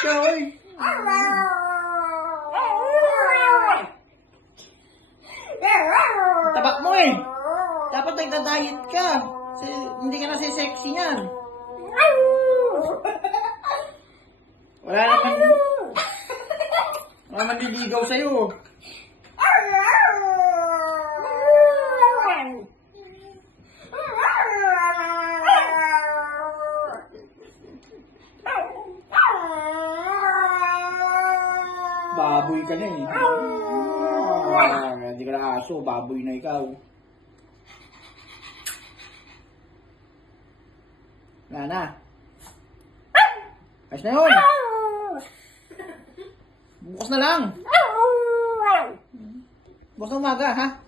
Siya, oy. Tabak mo eh. Dapat nagda-diet ka. Hindi ka na sexy yan. Wala naman liligaw sa'yo. Baboy ka na eh. Hindi ka na aso, baboy na ikaw. Wala na. Ayos na yun. Bukas na lang. Bukas na umaga, ha?